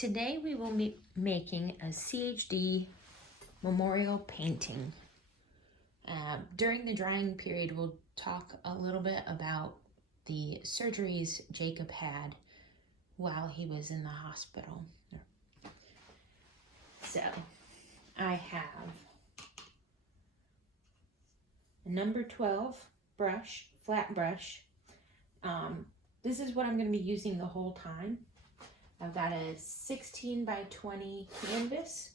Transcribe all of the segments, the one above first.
Today we will be making a CHD memorial painting. During the drying period, we'll talk a little bit about the surgeries Jacob had while he was in the hospital. So I have a number 12 brush, flat brush. This is what I'm going to be using the whole time. I've got a 16 by 20 canvas,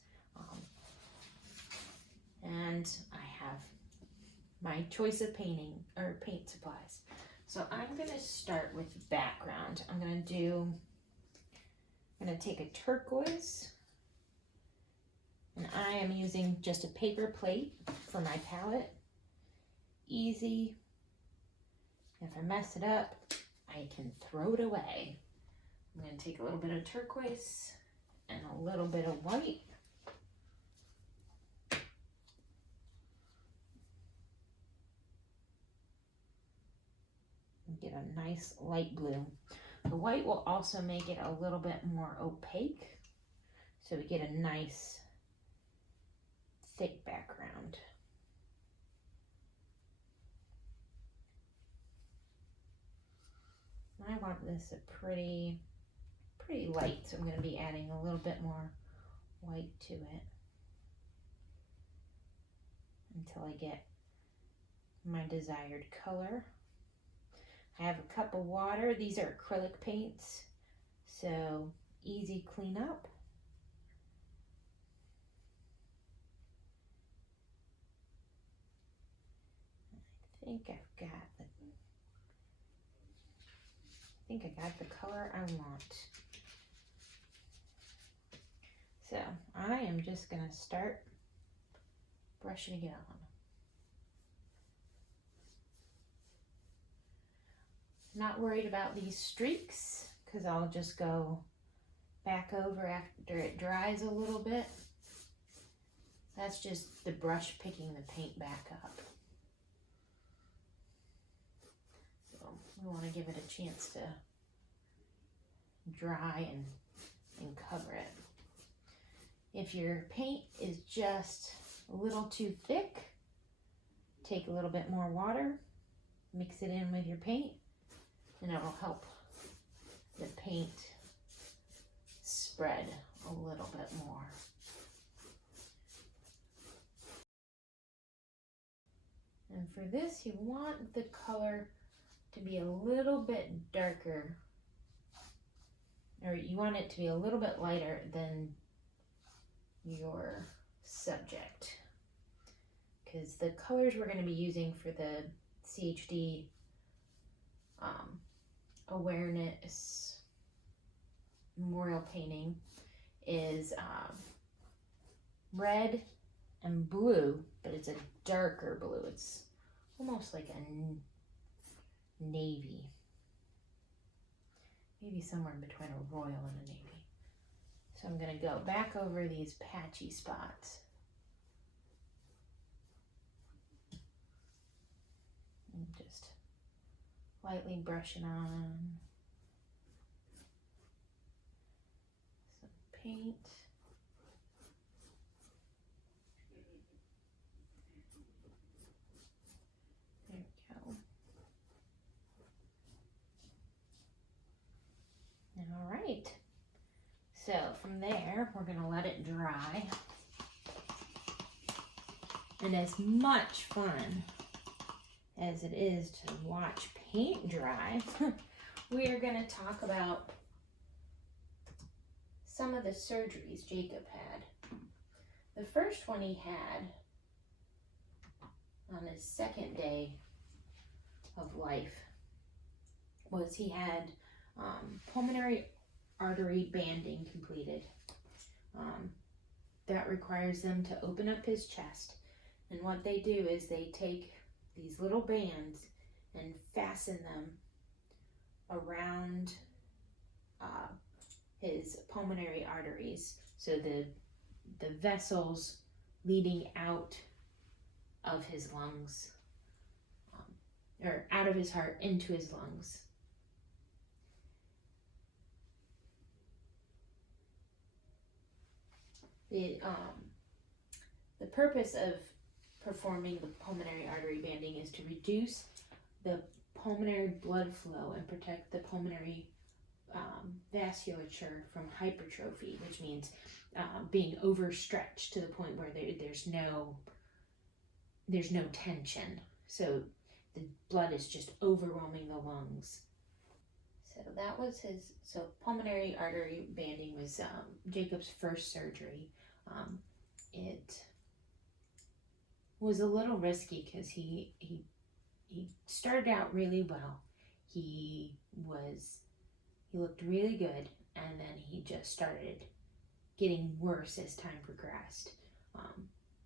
and I have my choice of paint supplies. So I'm going to start with background. I'm going to take a turquoise, and I am using just a paper plate for my palette. Easy. If I mess it up, I can throw it away. I'm going to take a little bit of turquoise and a little bit of white. And get a nice light blue. The white will also make it a little bit more opaque, so we get a nice thick background. I want this a pretty light, so I'm going to be adding a little bit more white to it until I get my desired color. I have a cup of water. These are acrylic paints, so easy cleanup. I think I got the color I want. So I am just going to start brushing it on. Not worried about these streaks because I'll just go back over after it dries a little bit. That's just the brush picking the paint back up. So we want to give it a chance to dry and cover it. If your paint is just a little too thick, take a little bit more water, mix it in with your paint, and it will help the paint spread a little bit more. And for this, you want the color to be a little bit darker, or you want it to be a little bit lighter than your subject, because the colors we're going to be using for the CHD awareness memorial painting is red and blue, but it's a darker blue. It's almost like a navy, maybe somewhere in between a royal and a navy. So I'm going to go back over these patchy spots and just lightly brushing on some paint. There we go. All right. So from there, we're going to let it dry. And as much fun as it is to watch paint dry, we are going to talk about some of the surgeries Jacob had. The first one he had on his second day of life was he had pulmonary artery banding completed. That requires them to open up his chest, and what they do is they take these little bands and fasten them around his pulmonary arteries, so the vessels leading out of his lungs, or out of his heart into his lungs. The purpose of performing the pulmonary artery banding is to reduce the pulmonary blood flow and protect the pulmonary vasculature from hypertrophy, which means being overstretched to the point where there's no tension. So the blood is just overwhelming the lungs. So that was so pulmonary artery banding was Jacob's first surgery. It was a little risky because he started out really well. He looked really good, and then he just started getting worse as time progressed.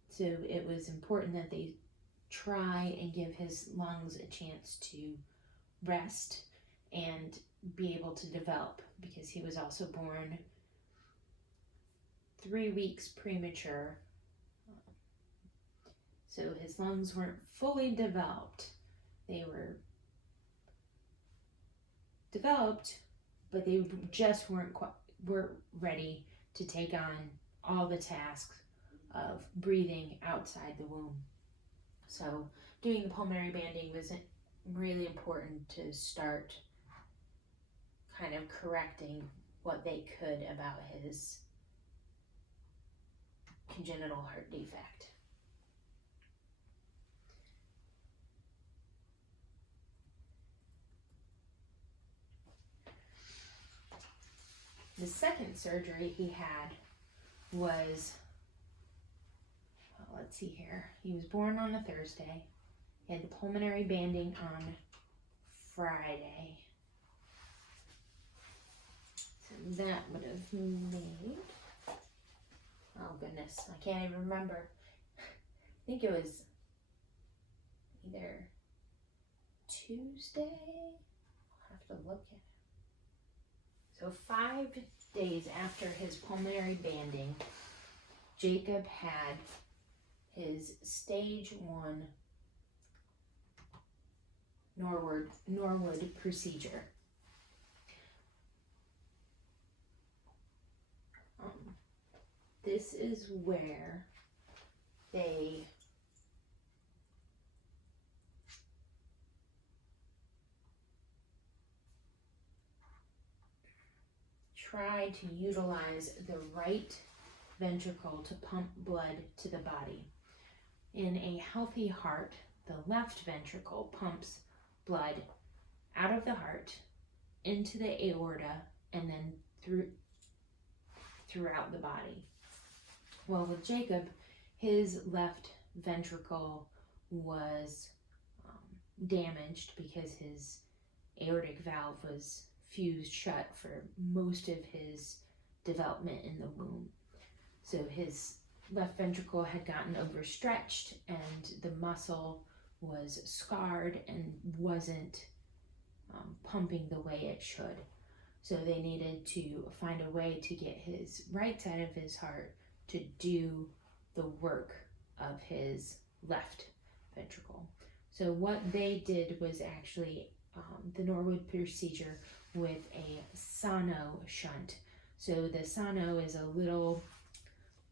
So it was important that they try and give his lungs a chance to rest and be able to develop, because he was also born 3 weeks premature. So his lungs weren't fully developed. They were developed, but they just weren't ready to take on all the tasks of breathing outside the womb. So doing the pulmonary banding was really important to start kind of correcting what they could about his congenital heart defect. The second surgery he had was, let's see here, he was born on a Thursday. He had the pulmonary banding on Friday. So that would have made, oh goodness, I can't even remember. I think it was either Tuesday. I'll have to look at it. So 5 days after his pulmonary banding, Jacob had his stage 1 Norwood procedure. This is where they try to utilize the right ventricle to pump blood to the body. In a healthy heart, the left ventricle pumps blood out of the heart into the aorta and then throughout the body. Well, with Jacob, his left ventricle was damaged because his aortic valve was fused shut for most of his development in the womb. So his left ventricle had gotten overstretched and the muscle was scarred and wasn't pumping the way it should. So they needed to find a way to get his right side of his heart to do the work of his left ventricle. So what they did was actually the Norwood procedure with a sono shunt. So the sono is a little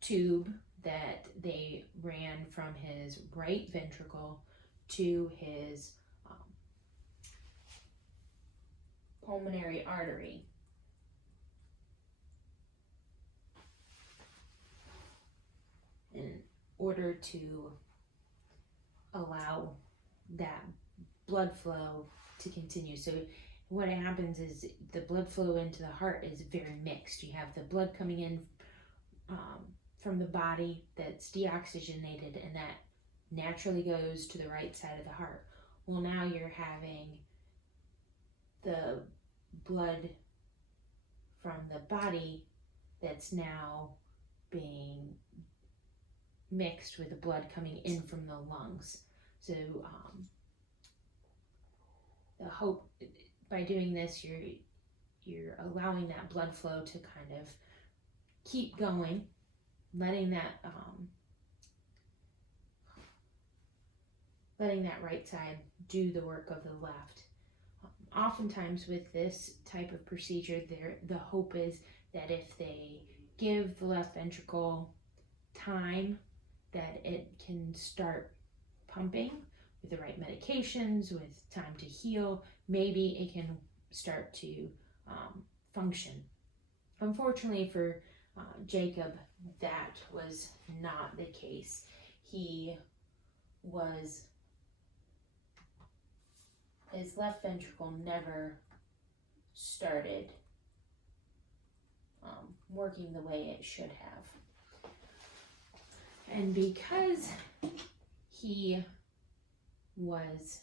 tube that they ran from his right ventricle to his pulmonary artery. In order to allow that blood flow to continue. So what happens is the blood flow into the heart is very mixed. You have the blood coming in from the body that's deoxygenated, and that naturally goes to the right side of the heart. Well, now you're having the blood from the body that's now being mixed with the blood coming in from the lungs. So the hope by doing this, you're allowing that blood flow to kind of keep going, letting that right side do the work of the left. Oftentimes with this type of procedure, the hope is that if they give the left ventricle time that it can start pumping with the right medications, with time to heal, maybe it can start to function. Unfortunately for Jacob, that was not the case. His left ventricle never started working the way it should have. And because he was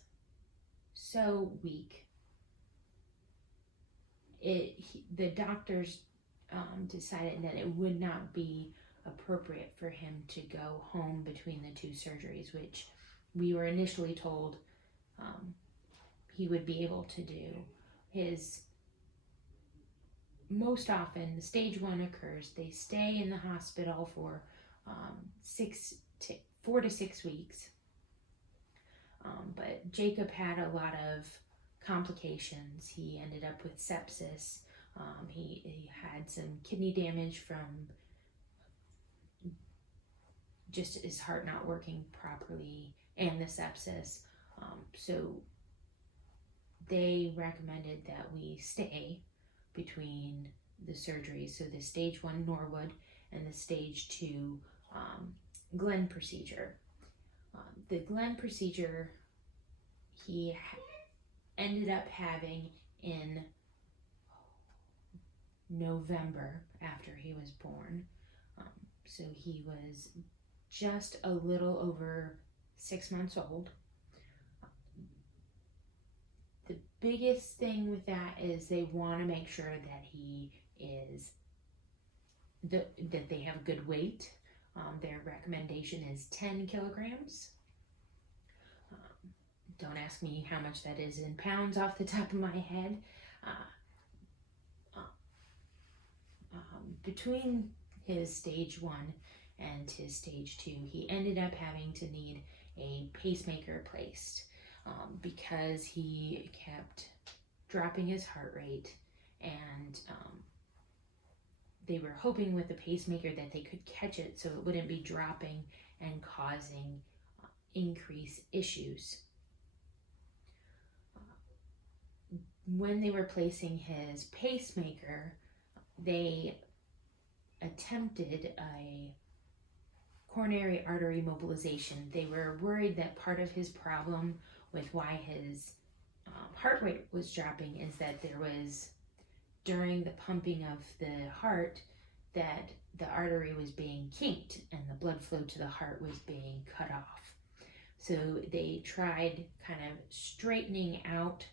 so weak, the doctors decided that it would not be appropriate for him to go home between the two surgeries, which we were initially told he would be able to do. Most often, the stage 1 occurs. They stay in the hospital for 4 to 6 weeks. But Jacob had a lot of complications. He ended up with sepsis. He had some kidney damage from just his heart not working properly and the sepsis. So they recommended that we stay between the surgeries, so the stage 1 Norwood and the stage 2 Glenn procedure. The Glenn procedure he ended up having in November after he was born. So he was just a little over 6 months old. The biggest thing with that is they want to make sure that he is that they have good weight. Their recommendation is 10 kilograms. Don't ask me how much that is in pounds off the top of my head. Between his stage 1 and his stage 2, he ended up having to need a pacemaker placed because he kept dropping his heart rate, and they were hoping with the pacemaker that they could catch it so it wouldn't be dropping and causing increased issues. When they were placing his pacemaker, they attempted a coronary artery mobilization. They were worried that part of his problem with why his heart rate was dropping is that there was, during the pumping of the heart, that the artery was being kinked and the blood flow to the heart was being cut off. So they tried kind of straightening out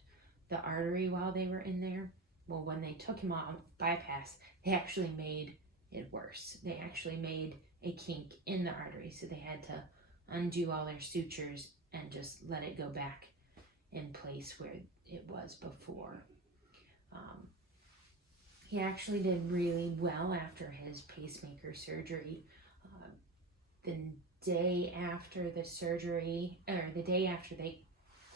the artery while they were in there. Well, when they took him off bypass, they actually made it worse. They actually made a kink in the artery, so they had to undo all their sutures and just let it go back in place where it was before. He actually did really well after his pacemaker surgery. The day after the surgery, or the day after they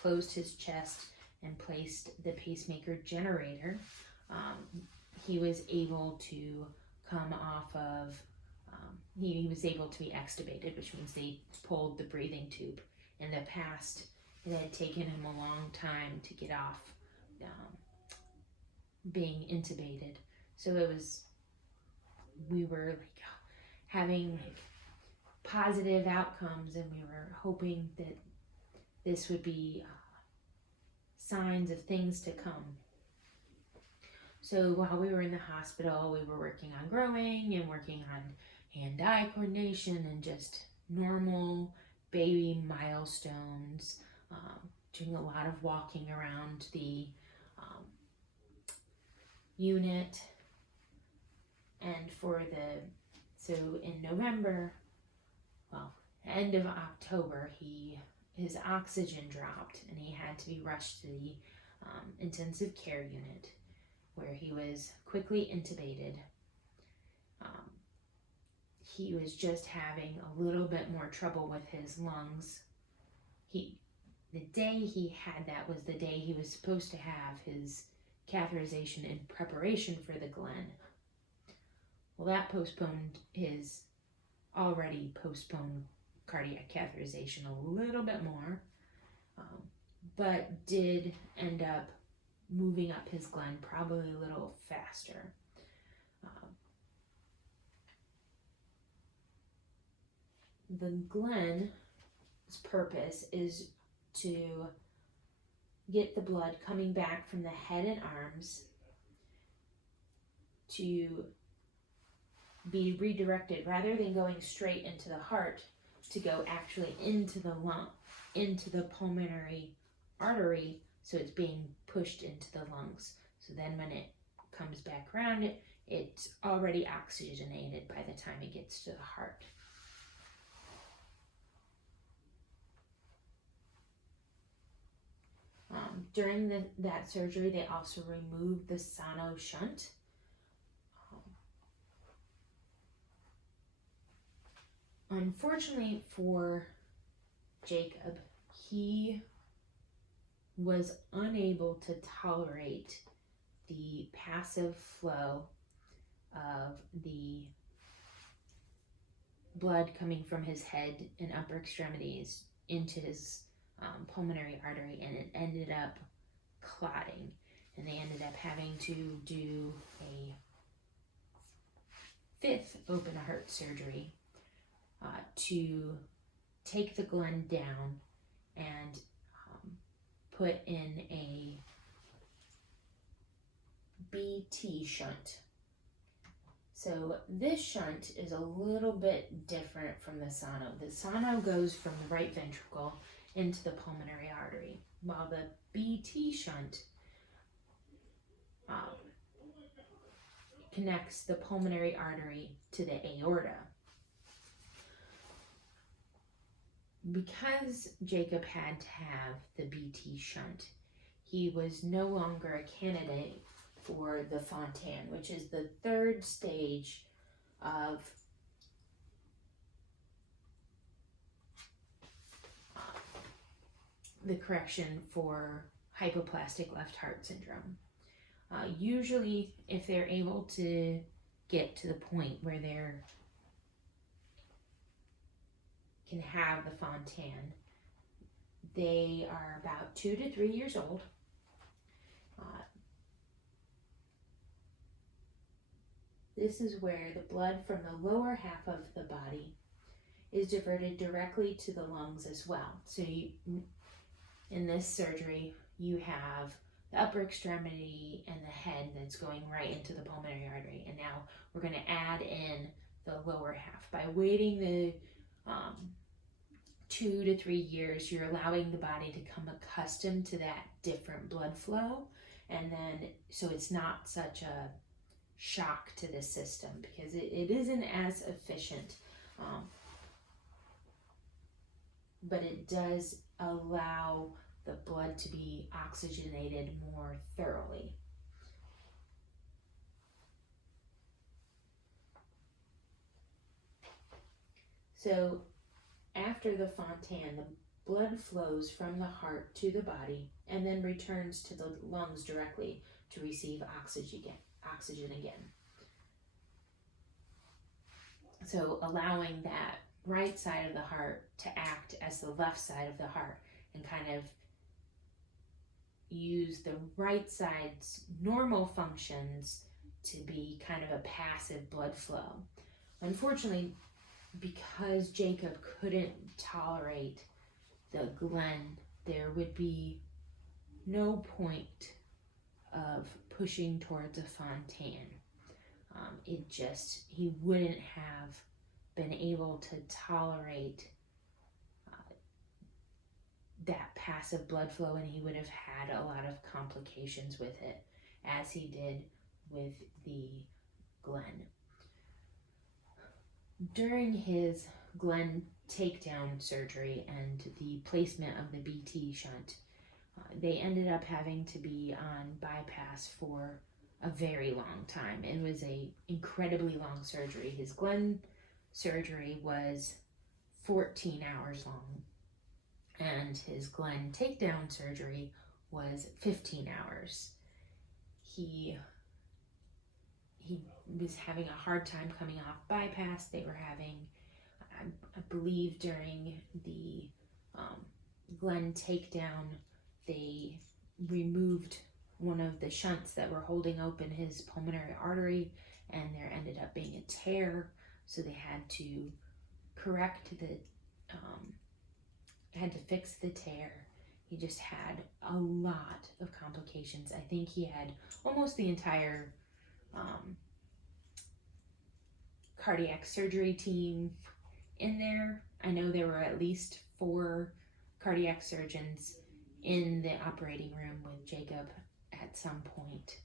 closed his chest and placed the pacemaker generator, he was able to come off of, he was able to be extubated, which means they pulled the breathing tube. In the past, it had taken him a long time to get off being intubated. So we were like having positive outcomes, and we were hoping that this would be signs of things to come. So while we were in the hospital, we were working on growing and working on hand-eye coordination and just normal baby milestones, doing a lot of walking around the unit. And so in November, well, end of October, his oxygen dropped and he had to be rushed to the intensive care unit, where he was quickly intubated. He was just having a little bit more trouble with his lungs. The day he had that was the day he was supposed to have his catheterization in preparation for the Glenn. Well, that postponed his already postponed cardiac catheterization a little bit more, but did end up moving up his Glen probably a little faster. The Glen's purpose is to get the blood coming back from the head and arms to be redirected rather than going straight into the heart, to go actually into the lung, into the pulmonary artery, so it's being pushed into the lungs. So then when it comes back around, it's already oxygenated by the time it gets to the heart. During that surgery, they also removed the sono shunt. Unfortunately for Jacob, he was unable to tolerate the passive flow of the blood coming from his head and upper extremities into his pulmonary artery, and it ended up clotting, and they ended up having to do a 5th open heart surgery to take the Glen down and put in a BT shunt. So this shunt is a little bit different from the sono. The sono goes from the right ventricle into the pulmonary artery, while the BT shunt connects the pulmonary artery to the aorta. Because Jacob had to have the BT shunt, he was no longer a candidate for the Fontan, which is the 3rd stage of the correction for hypoplastic left heart syndrome. Usually, if they're able to get to the point where they can have the Fontan, they are about 2 to 3 years old. This is where the blood from the lower half of the body is diverted directly to the lungs as well. So in this surgery, you have the upper extremity and the head that's going right into the pulmonary artery. And now we're going to add in the lower half. By waiting the 2 to 3 years, you're allowing the body to become accustomed to that different blood flow. And then, so it's not such a shock to the system, because it isn't as efficient. But it does allow the blood to be oxygenated more thoroughly. So after the Fontan, the blood flows from the heart to the body and then returns to the lungs directly to receive oxygen again. So allowing that right side of the heart to act as the left side of the heart and kind of use the right side's normal functions to be kind of a passive blood flow. Unfortunately, because Jacob couldn't tolerate the Glen, there would be no point of pushing towards a Fontan. He wouldn't have been able to tolerate that passive blood flow, and he would have had a lot of complications with it, as he did with the Glen. During his Glen takedown surgery and the placement of the BT shunt, they ended up having to be on bypass for a very long time. It was a incredibly long surgery. His Glen surgery was 14 hours long, and his Glen takedown surgery was 15 hours. He was having a hard time coming off bypass. They were having I believe during the Glenn takedown, they removed one of the shunts that were holding open his pulmonary artery, and there ended up being a tear, so they had to correct had to fix the tear. He just had a lot of complications. I think he had almost the entire cardiac surgery team in there. I know there were at least 4 cardiac surgeons in the operating room with Jacob at some point.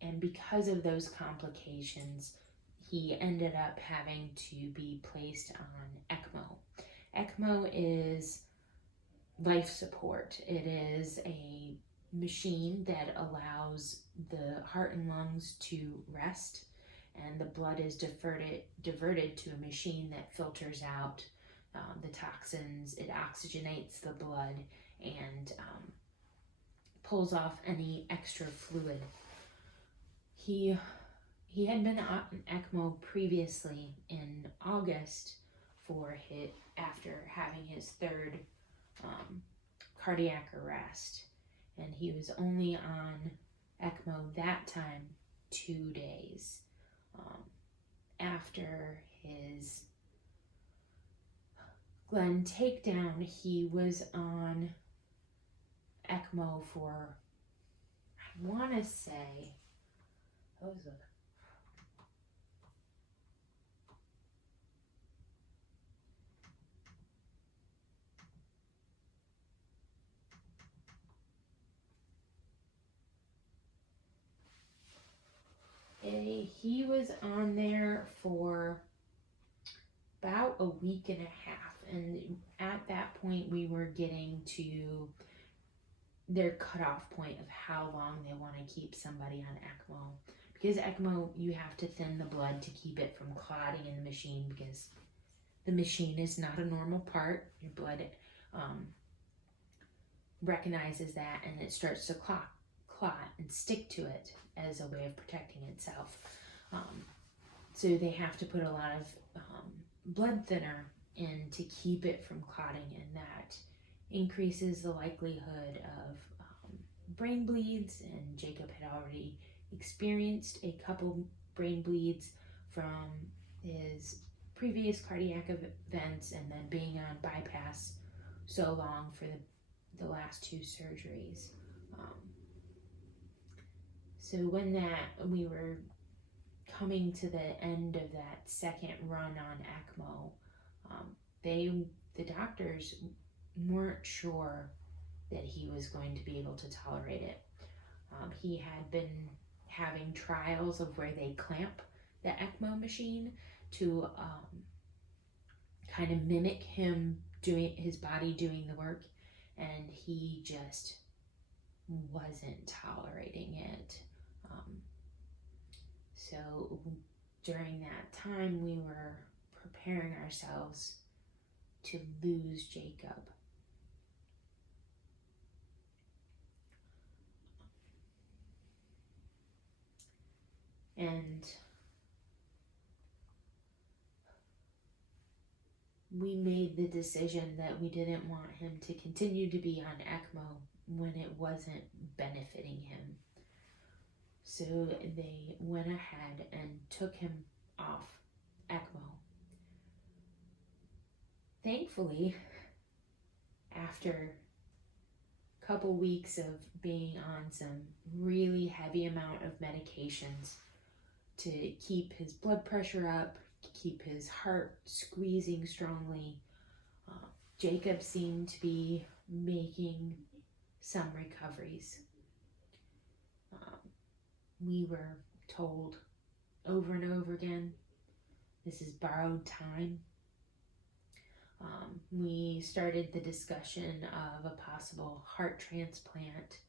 And because of those complications, he ended up having to be placed on ECMO. ECMO is life support. It is a machine that allows the heart and lungs to rest, and the blood is diverted to a machine that filters out the toxins. It oxygenates the blood and pulls off any extra fluid. He had been on ECMO previously in August after having his 3rd cardiac arrest, and he was only on ECMO that time 2 days. After his Glenn takedown, he was on ECMO for, I want to say, he was on there for about a week and a half, and at that point we were getting to their cutoff point of how long they want to keep somebody on ECMO. Because ECMO, you have to thin the blood to keep it from clotting in the machine, because the machine is not a normal part. Your blood recognizes that, and it starts to clot and stick to it as a way of protecting itself. So they have to put a lot of blood thinner in to keep it from clotting, and that increases the likelihood of brain bleeds, and Jacob had already experienced a couple brain bleeds from his previous cardiac events, and then being on bypass so long for the last 2 surgeries. So when we were coming to the end of that 2nd run on ECMO, the doctors weren't sure that he was going to be able to tolerate it. He had been having trials of where they clamp the ECMO machine to kind of mimic his body doing the work, and he just wasn't tolerating it. So during that time, we were preparing ourselves to lose Jacob. And we made the decision that we didn't want him to continue to be on ECMO when it wasn't benefiting him. So they went ahead and took him off ECMO. Thankfully, after a couple weeks of being on some really heavy amount of medications to keep his blood pressure up, keep his heart squeezing strongly, Jacob seemed to be making some recoveries. We were told over and over again, this is borrowed time. We started the discussion of a possible heart transplant.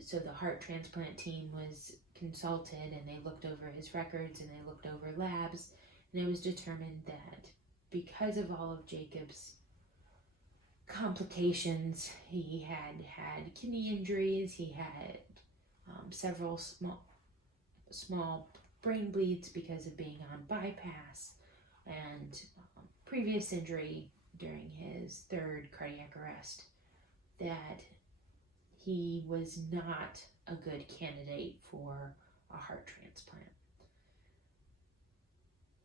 So the heart transplant team was consulted, and they looked over his records and they looked over labs, and it was determined that because of all of Jacob's complications, he had kidney injuries, he had several small brain bleeds because of being on bypass, and previous injury during his third cardiac arrest, that he was not a good candidate for a heart transplant.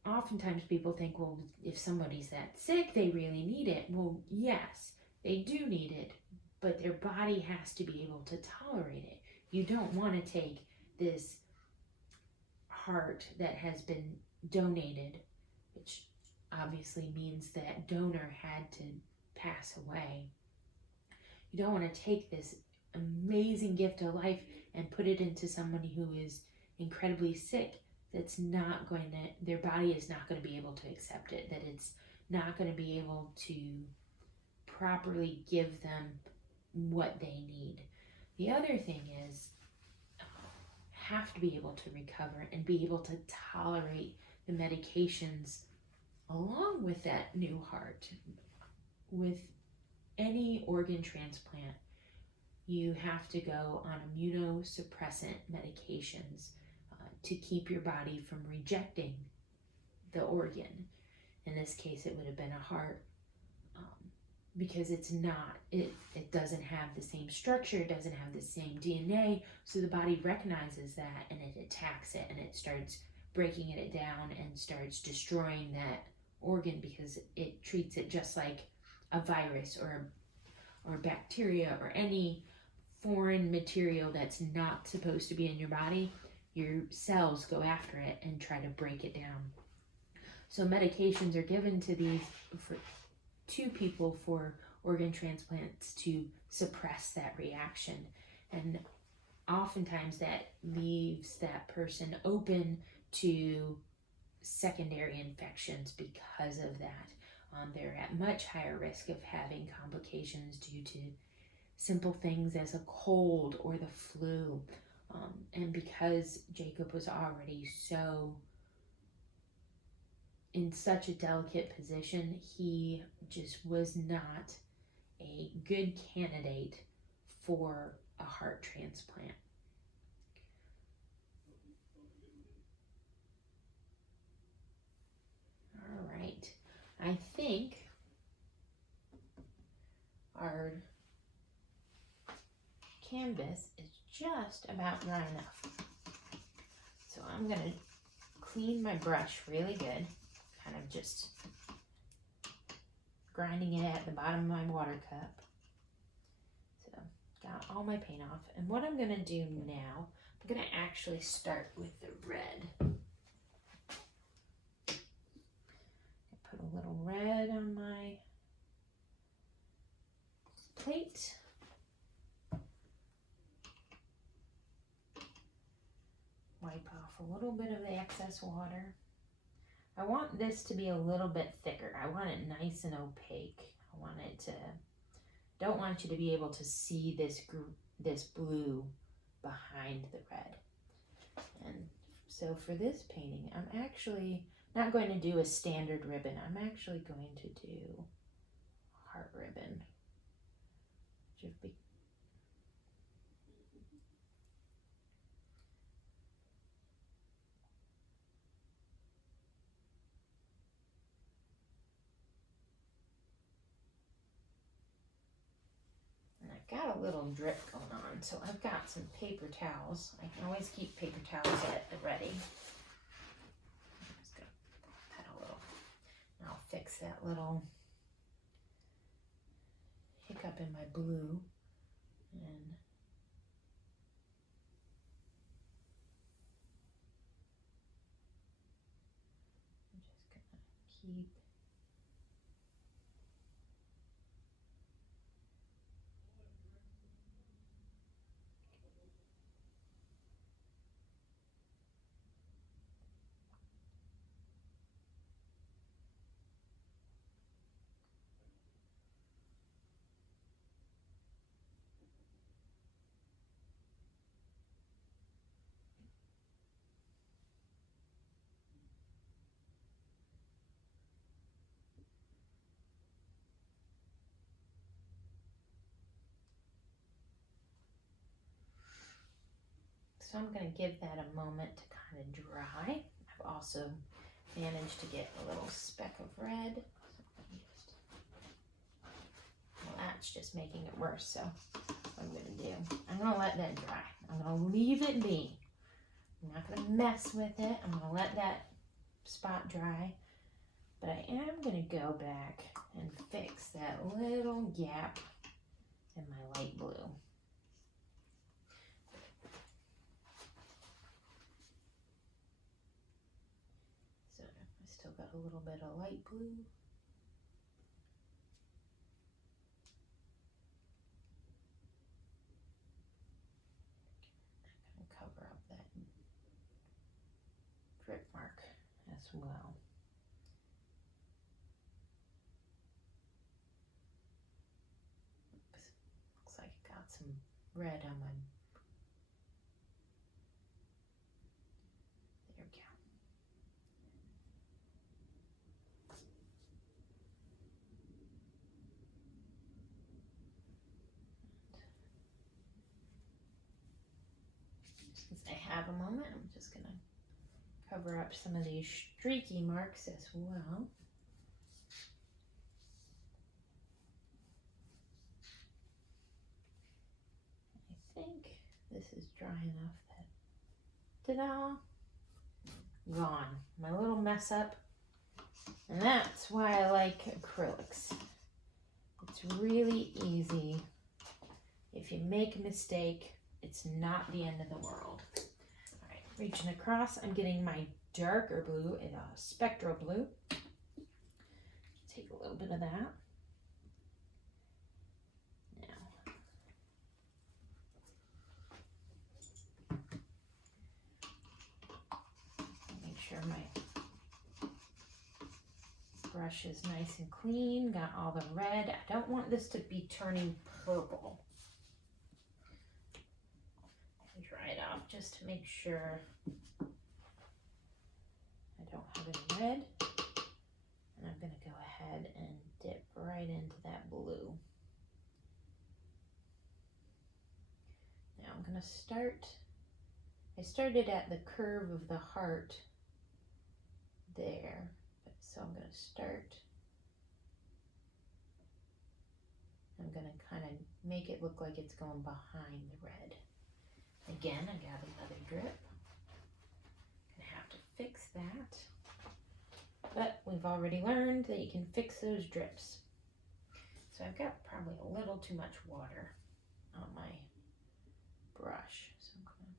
Oftentimes people think, well, if somebody's that sick, they really need it. Well, yes, they do need it, but their body has to be able to tolerate it. You don't want to take this heart that has been donated, which obviously means that donor had to pass away. You don't want to take this amazing gift of life and put it into somebody who is incredibly sick, that's not going to, their body is not going to be able to accept it, that it's not going to be able to properly give them what they need. The other thing is, have to be able to recover and be able to tolerate the medications along with that new heart. With any organ transplant, you have to go on immunosuppressant medications to keep your body from rejecting the organ. In this case, it would have been a heart, because it's not, it doesn't have the same structure, it doesn't have the same DNA, so the body recognizes that and it attacks it and it starts breaking it down and starts destroying that organ, because it treats it just like a virus or bacteria or any foreign material that's not supposed to be in your body. Your cells go after it and try to break it down. So medications are given to people for organ transplants to suppress that reaction, and oftentimes that leaves that person open to secondary infections because of that. They're at much higher risk of having complications due to simple things as a cold or the flu. And because Jacob was already in such a delicate position, he just was not a good candidate for a heart transplant. All right, I think our canvas is just about dry enough. So I'm going to clean my brush really good, kind of just grinding it at the bottom of my water cup. So got all my paint off. And what I'm going to do now, I'm going to actually start with the red. Put a little red on my plate. Wipe off a little bit of the excess water. I want this to be a little bit thicker. I want it nice and opaque. I want it to, don't want you to be able to see this blue behind the red. And so for this painting, I'm actually not going to do a standard ribbon. I'm actually going to do a heart ribbon. Got a little drip going on, so I've got some paper towels. I can always keep paper towels at the ready. I'm just gonna put that a little, and I'll fix that little hiccup in my blue. And I'm just gonna keep So I'm going to give that a moment to kind of dry. I've also managed to get a little speck of red. Well, that's just making it worse. So what I'm going to do, I'm going to let that dry. I'm going to leave it be. I'm not going to mess with it. I'm going to let that spot dry. But I am going to go back and fix that little gap in my light blue. So I still got a little bit of light blue. I'm going to cover up that drip mark as well. Oops. Looks like it got some red on my. There we go. Since I have a moment, I'm just going to cover up some of these streaky marks as well. I think this is dry enough that, ta-da, gone. My little mess up. And that's why I like acrylics. It's really easy. If you make a mistake, it's not the end of the world. All right, reaching across, I'm getting my darker blue, a spectral blue. Take a little bit of that. Now, make sure my brush is nice and clean, got all the red. I don't want this to be turning purple. Dry it off just to make sure I don't have any red. And I'm going to go ahead and dip right into that blue. Now I'm going to start, I started at the curve of the heart there. So I'm going to start, I'm going to kind of make it look like it's going behind the red. Again, I got another drip. Gonna have to fix that. But we've already learned that you can fix those drips. So I've got probably a little too much water on my brush. So I'm gonna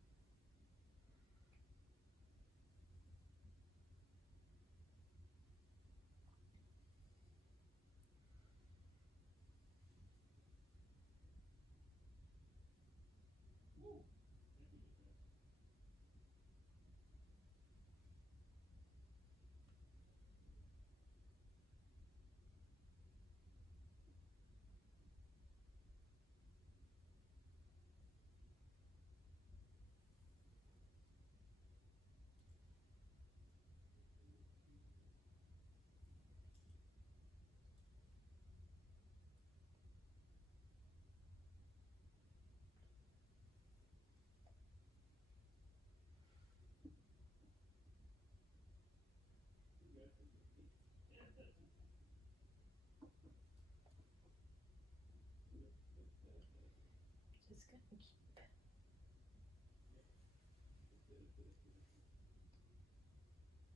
keep.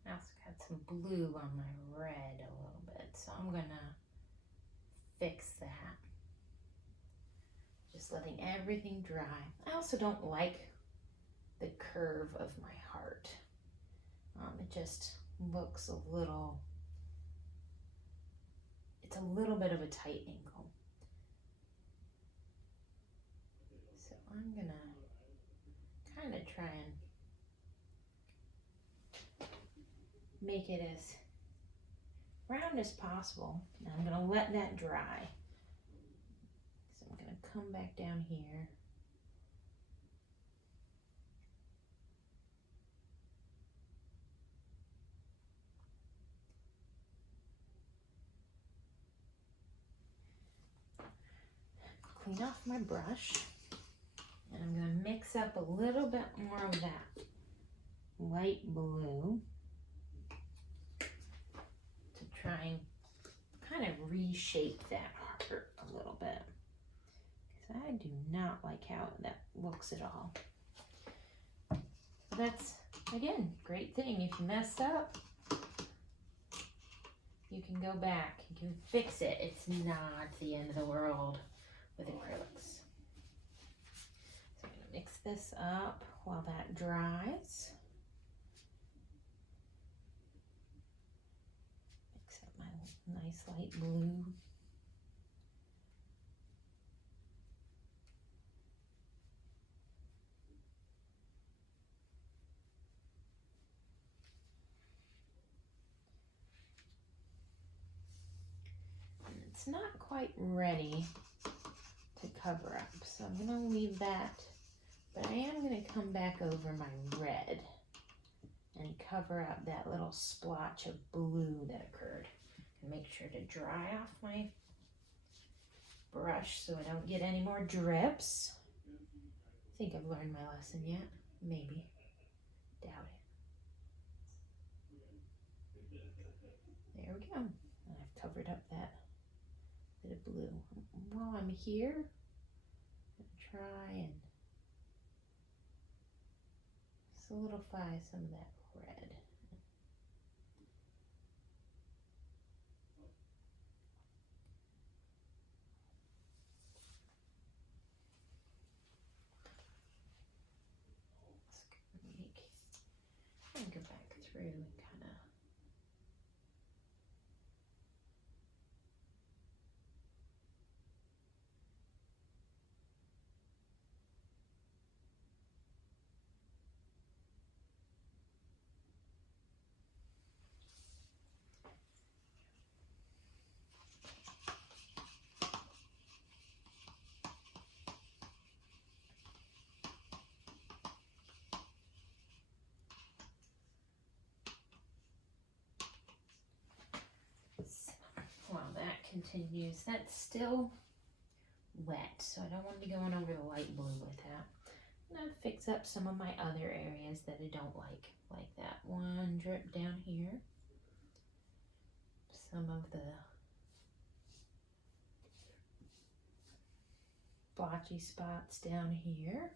I also got some blue on my red a little bit, so I'm gonna fix that. Just letting everything dry. I also don't like the curve of my heart. It just looks a little, it's a little bit of a tight angle. So I'm gonna kind of try and make it as round as possible. Now I'm gonna let that dry. So I'm gonna come back down here. Clean off my brush, and I'm going to mix up a little bit more of that light blue to try and kind of reshape that heart a little bit. Because I do not like how that looks at all. That's, again, great thing. If you messed up, you can go back. You can fix it. It's not the end of the world with acrylics. So I'm going to mix this up while that dries. Mix up my nice light blue. It's not quite ready to cover up, so I'm going to leave that, but I am going to come back over my red and cover up that little splotch of blue that occurred. And make sure to dry off my brush so I don't get any more drips. I think I've learned my lesson yet. Maybe. Doubt it. There we go. And I've covered up that bit of blue. While I'm here, I'm try and solidify some of that red. And go back through and kind of while that continues. That's still wet, so I don't want to be going over the light blue with that. I'm going to fix up some of my other areas that I don't like that one drip down here. Some of the blotchy spots down here.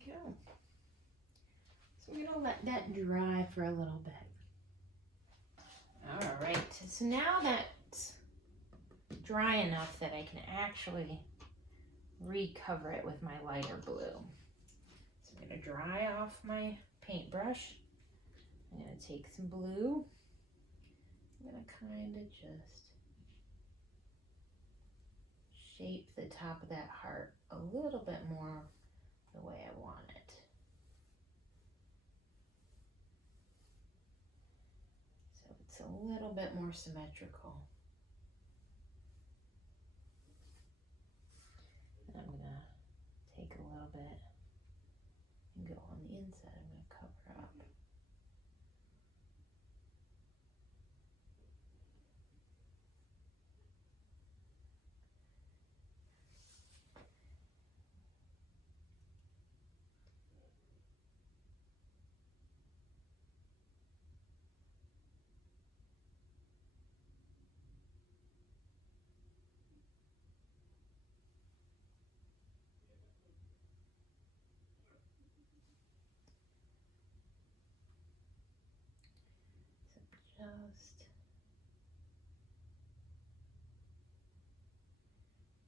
Okay. So we're going to let that dry for a little bit. All right, so now that's dry enough that I can actually recover it with my lighter blue. So I'm going to dry off my paintbrush. I'm going to take some blue. I'm going to kind of just shape the top of that heart a little bit more the way I want it. So it's a little bit more symmetrical. And I'm going to take a little bit and go on the inside. I'm going to cover up. Just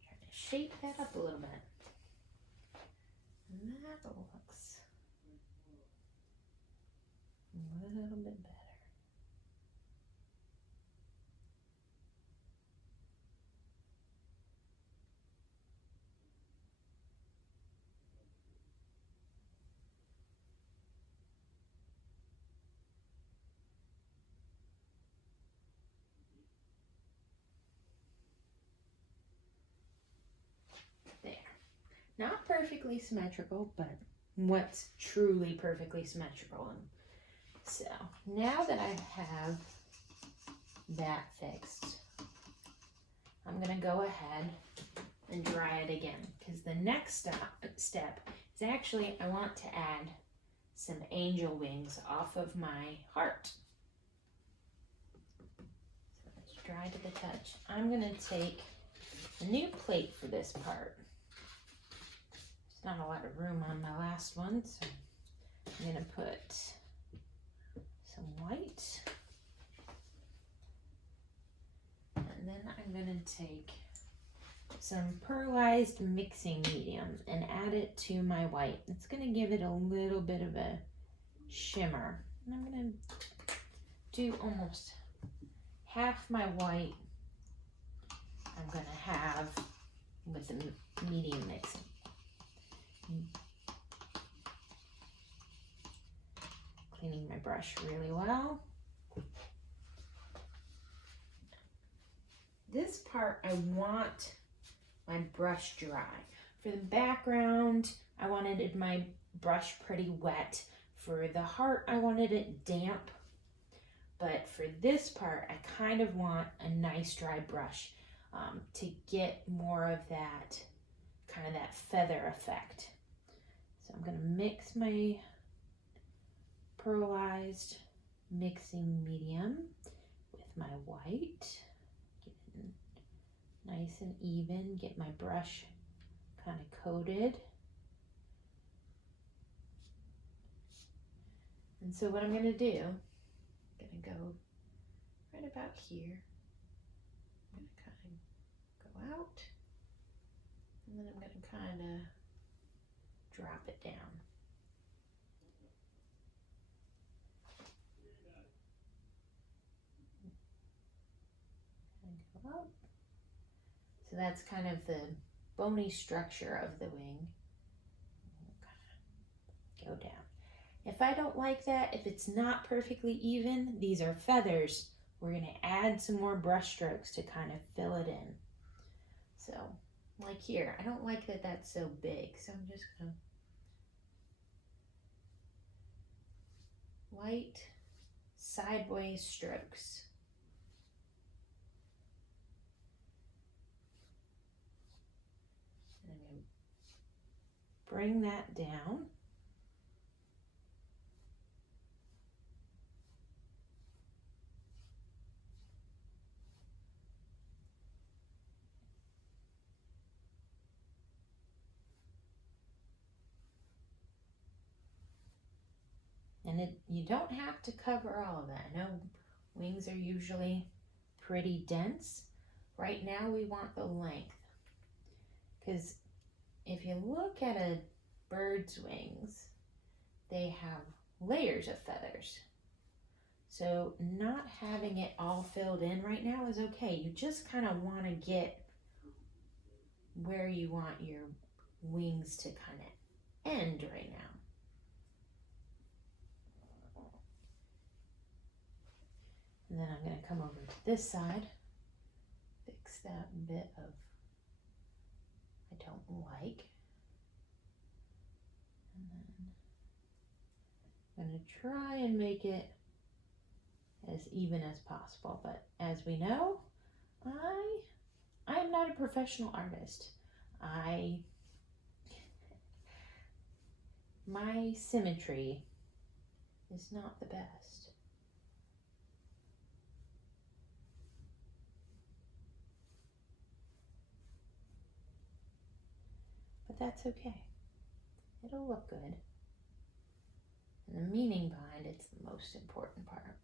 try to shape that up a little bit. And that looks a little bit better. Not perfectly symmetrical, but what's truly perfectly symmetrical. And so now that I have that fixed, I'm I'm gonna go ahead and dry it again, because the next step is actually I want to add some angel wings off of my heart. So it's dry to the touch. I'm gonna take a new plate for this part. There's not a lot of room on my last one, so I'm gonna put some white. And then I'm gonna take some pearlized mixing medium and add it to my white. It's gonna give it a little bit of a shimmer. And I'm gonna do almost half my white I'm gonna have with the medium mixing. Cleaning my brush really well. This part I want my brush dry. For the background, I wanted my brush pretty wet. For the heart, I wanted it damp. But for this part, I kind of want a nice dry brush to get more of that, kind of that feather effect. So I'm gonna mix my pearlized mixing medium with my white. Nice and even, get my brush kind of coated. And so what I'm gonna do, I'm gonna go right about here. I'm gonna kind of go out, and then I'm gonna kind of drop it down. And go up. So that's kind of the bony structure of the wing. Go down. If I don't like that, if it's not perfectly even, these are feathers. We're gonna add some more brush strokes to kind of fill it in. So, like here, I don't like that that's so big, so I'm just gonna light sideways strokes. And I'm gonna bring that down. And you don't have to cover all of that. I know wings are usually pretty dense. Right now we want the length. Because if you look at a bird's wings, they have layers of feathers. So not having it all filled in right now is okay. You just kind of want to get where you want your wings to kind of end right now. And then I'm going to come over to this side, fix that bit of I don't like. And then I'm going to try and make it as even as possible. But as we know, I am not a professional artist. My symmetry is not the best. But that's okay. It'll look good. And the meaning behind it's the most important part.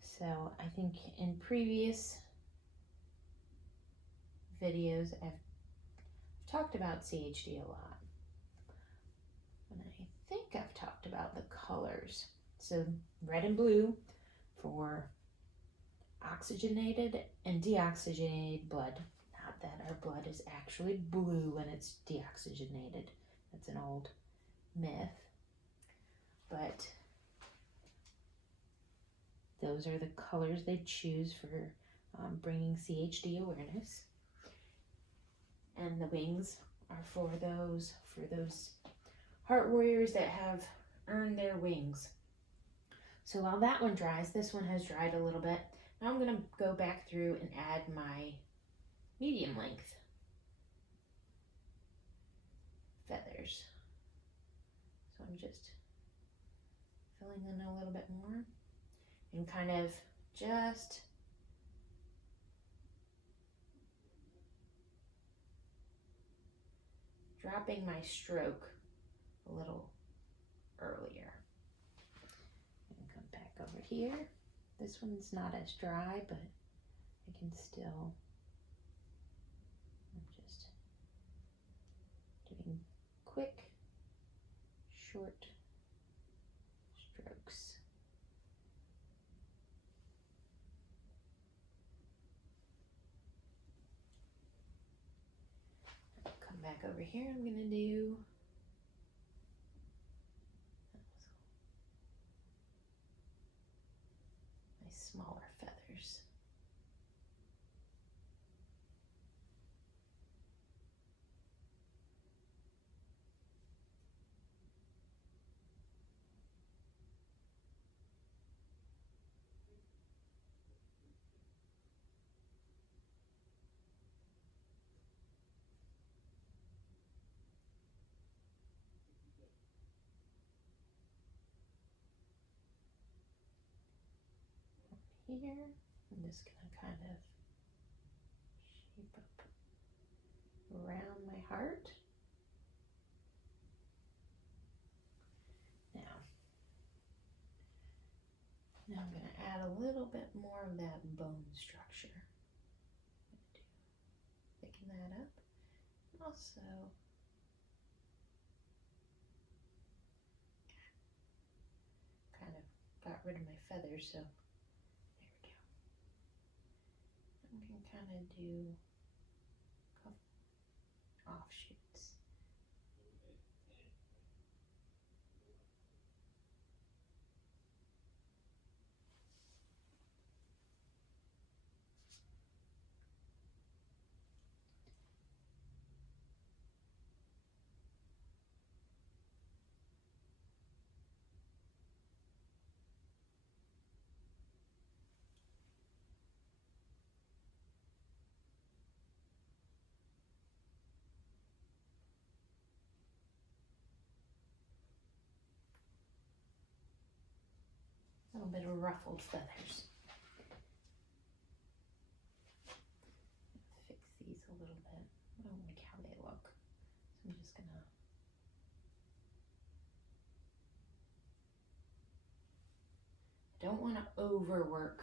So I think in previous videos I've talked about CHD a lot. And I think I've talked about the colors. So red and blue for oxygenated and deoxygenated blood. Not that our blood is actually blue when it's deoxygenated. That's an old myth. But those are the colors they choose for bringing CHD awareness. And the wings are for those heart warriors that have earned their wings. So while that one dries, this one has dried a little bit. Now I'm going to go back through and add my medium length feathers. So I'm just filling in a little bit more and kind of just dropping my stroke a little earlier. And come back over here. This one's not as dry, but I can still, I'm just doing quick, short strokes. Come back over here, I'm gonna do my smaller feathers. Here, I'm just gonna kind of shape up around my heart. Now I'm going to add a little bit more of that bone structure. Thicken that up. Also, kind of got rid of my feathers, so there we go. I'm going to kind of do a couple offshoots. A little bit of ruffled feathers. Fix these a little bit. I don't like how they look. So I'm just gonna don't want to overwork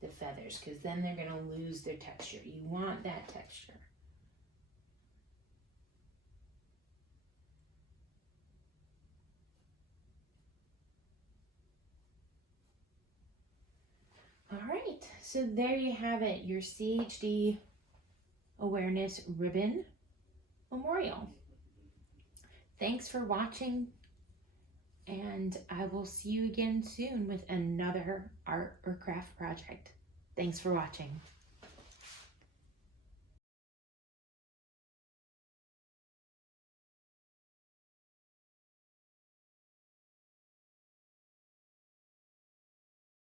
the feathers because then they're going to lose their texture. You want that texture. All right, so there you have it, your CHD Awareness Ribbon Memorial. Thanks for watching, and I will see you again soon with another art or craft project. Thanks for watching.